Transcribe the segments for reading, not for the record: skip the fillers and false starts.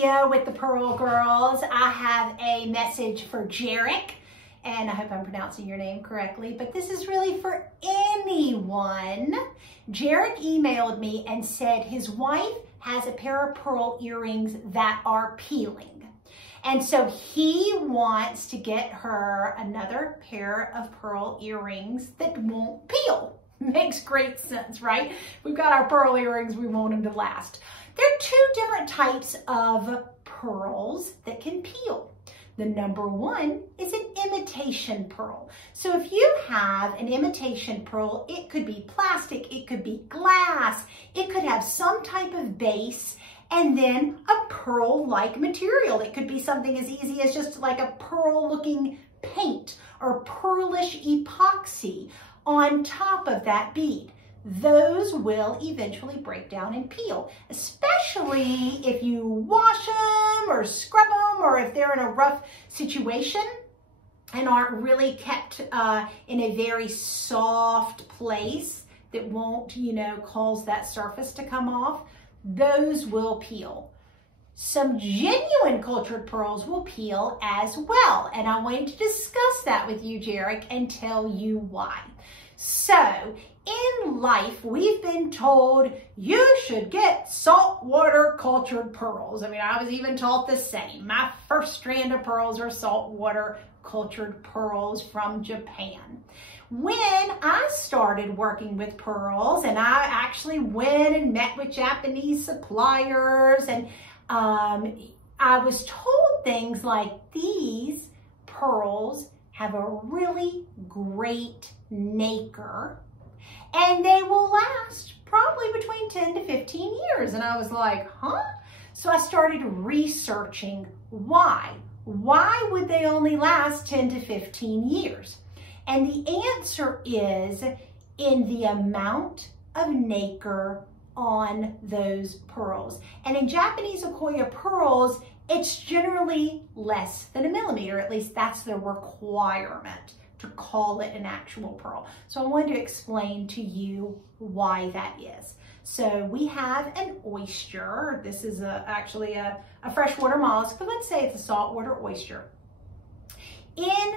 video with the Pearl Girls. I have a message for Jeric, and I hope I'm pronouncing your name correctly, but this is really for anyone. Jeric emailed me and said his wife has a pair of pearl earrings that are peeling. And so he wants to get her another pair of pearl earrings that won't peel. Makes great sense, right? We've got our pearl earrings, we want them to last. There are two different types of pearls that can peel. The number one is an imitation pearl. So if you have an imitation pearl, it could be plastic, it could be glass, it could have some type of base, and then a pearl-like material. It could be something as easy as just like a pearl-looking paint or pearlish epoxy on top of that bead. Those will eventually break down and peel, especially if you wash them or scrub them, or if they're in a rough situation and aren't really kept in a very soft place that won't, cause that surface to come off. Those will peel. Some genuine cultured pearls will peel as well, and I wanted to discuss that with you, Jeric, and tell you why. So, in life, we've been told you should get saltwater cultured pearls. I mean, I was even taught the same. My first strand of pearls are saltwater cultured pearls from Japan. When I started working with pearls, and I actually went and met with Japanese suppliers, and I was told things like these pearls have a really great nacre, and they will last probably between 10 to 15 years. And I was like, huh? So I started researching why. Why would they only last 10 to 15 years? And the answer is in the amount of nacre on those pearls. And in Japanese Akoya pearls, it's generally less than 1 millimeter. At least that's the requirement to call it an actual pearl. So I wanted to explain to you why that is. So we have an oyster. This is actually a freshwater mollusk, but let's say it's a saltwater oyster. In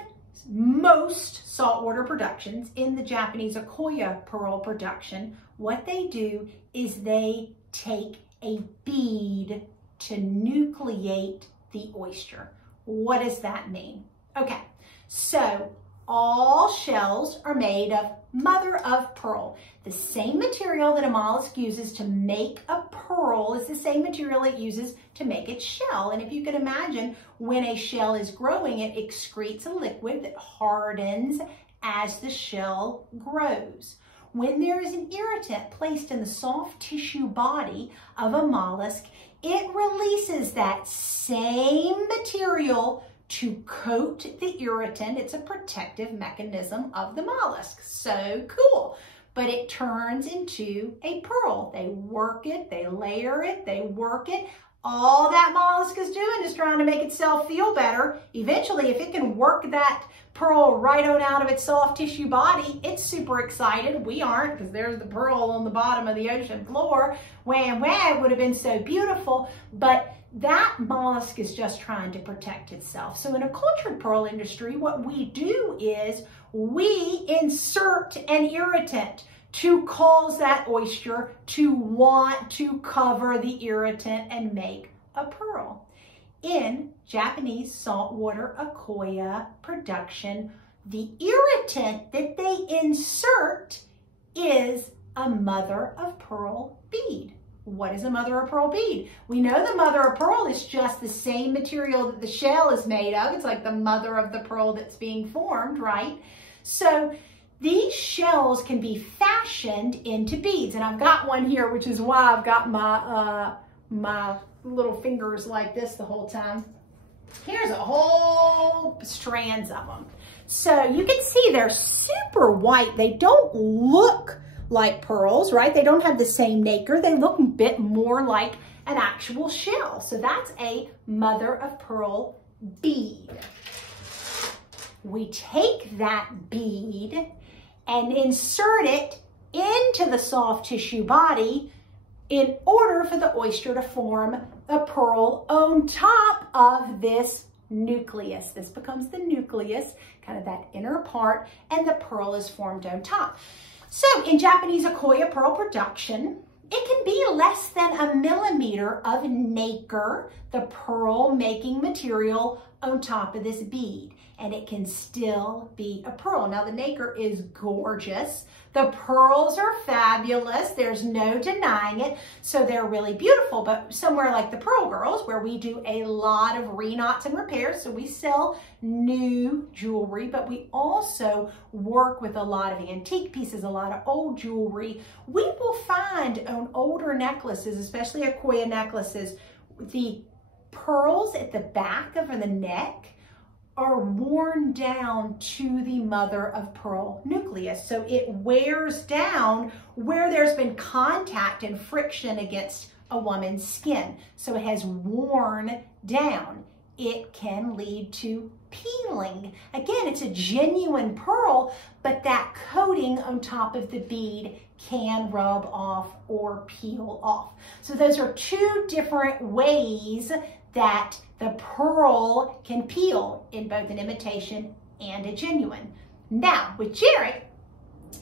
most saltwater productions, in the Japanese Akoya pearl production, what they do is they take a bead to nucleate the oyster. What does that mean? Okay, so all shells are made of mother of pearl. The same material that a mollusk uses to make a pearl is the same material it uses to make its shell. And if you can imagine, when a shell is growing, it excretes a liquid that hardens as the shell grows. When there is an irritant placed in the soft tissue body of a mollusk, it releases that same material to coat the irritant. It's a protective mechanism of the mollusk. So cool. But it turns into a pearl. They work it, they layer it, they work it. All that mollusk is doing is trying to make itself feel better. Eventually, if it can work that pearl right on out of its soft tissue body, it's super excited. We aren't, because there's the pearl on the bottom of the ocean floor. Wham, wham, would have been so beautiful. But that mollusk is just trying to protect itself. So in a cultured pearl industry, what we do is we insert an irritant to cause that oyster to want to cover the irritant and make a pearl. In Japanese saltwater Akoya production, the irritant that they insert is a mother of pearl bead. What is a mother of pearl bead? We know the mother of pearl is just the same material that the shell is made of. It's like the mother of the pearl that's being formed, right? So these shells can be fashioned into beads. And I've got one here, which is why I've got my little fingers like this the whole time. Here's a whole strands of them. So you can see they're super white. They don't look like pearls, right? They don't have the same nacre. They look a bit more like an actual shell. So that's a mother of pearl bead. We take that bead and insert it into the soft tissue body in order for the oyster to form a pearl on top of this nucleus. This becomes the nucleus, kind of that inner part, and the pearl is formed on top. So in Japanese Akoya pearl production, it can be less than 1 millimeter of nacre, the pearl making material, on top of this bead, and it can still be a pearl. Now the nacre is gorgeous. The pearls are fabulous. There's no denying it. So they're really beautiful, but somewhere like the Pearl Girls, where we do a lot of reknots and repairs, so we sell new jewelry, but we also work with a lot of antique pieces, a lot of old jewelry. We will find on older necklaces, especially Akoya necklaces, the pearls at the back of the neck are worn down to the mother of pearl nucleus. So it wears down where there's been contact and friction against a woman's skin. So it has worn down. It can lead to peeling. Again, it's a genuine pearl, but that coating on top of the bead can rub off or peel off. So those are two different ways that the pearl can peel in both an imitation and a genuine. Now, with Jeric,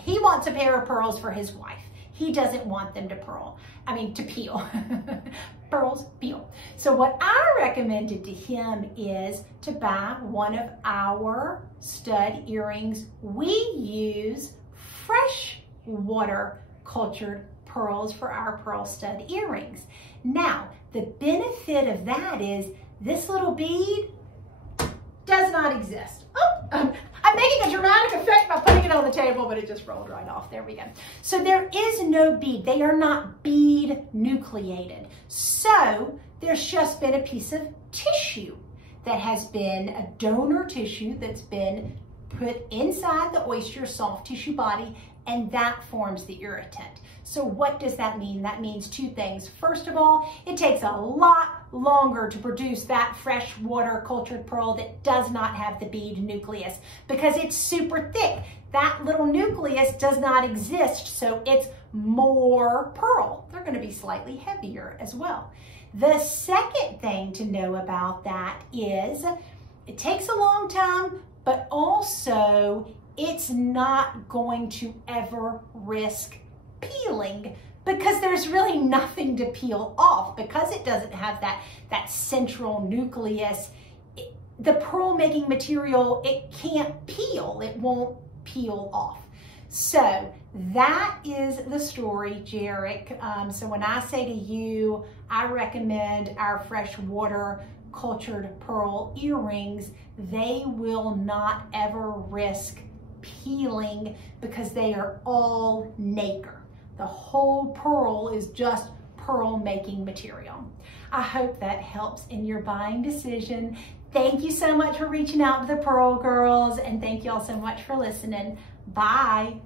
he wants a pair of pearls for his wife. He doesn't want them to peel. Pearls peel. So what I recommended to him is to buy one of our stud earrings. We use fresh water cultured pearls for our pearl stud earrings. Now, the benefit of that is this little bead does not exist. Oh, I'm making a dramatic effect by putting it on the table, but it just rolled right off. There we go. So there is no bead. They are not bead nucleated. So there's just been a piece of tissue that has been a donor tissue that's been put inside the oyster soft tissue body, and that forms the irritant. So what does that mean? That means two things. First of all, it takes a lot longer to produce that fresh water cultured pearl that does not have the bead nucleus because it's super thick. That little nucleus does not exist, so it's more pearl. They're going to be slightly heavier as well. The second thing to know about that is it takes a long time, but also it's not going to ever risk peeling because there's really nothing to peel off. Because it doesn't have that central nucleus, the pearl making material, it can't peel. It won't peel off. So that is the story, Jeric. So when I say to you, I recommend our fresh water cultured pearl earrings, they will not ever risk peeling because they are all nacre. The whole pearl is just pearl making material. I hope that helps in your buying decision. Thank you so much for reaching out to the Pearl Girls, and thank you all so much for listening. Bye.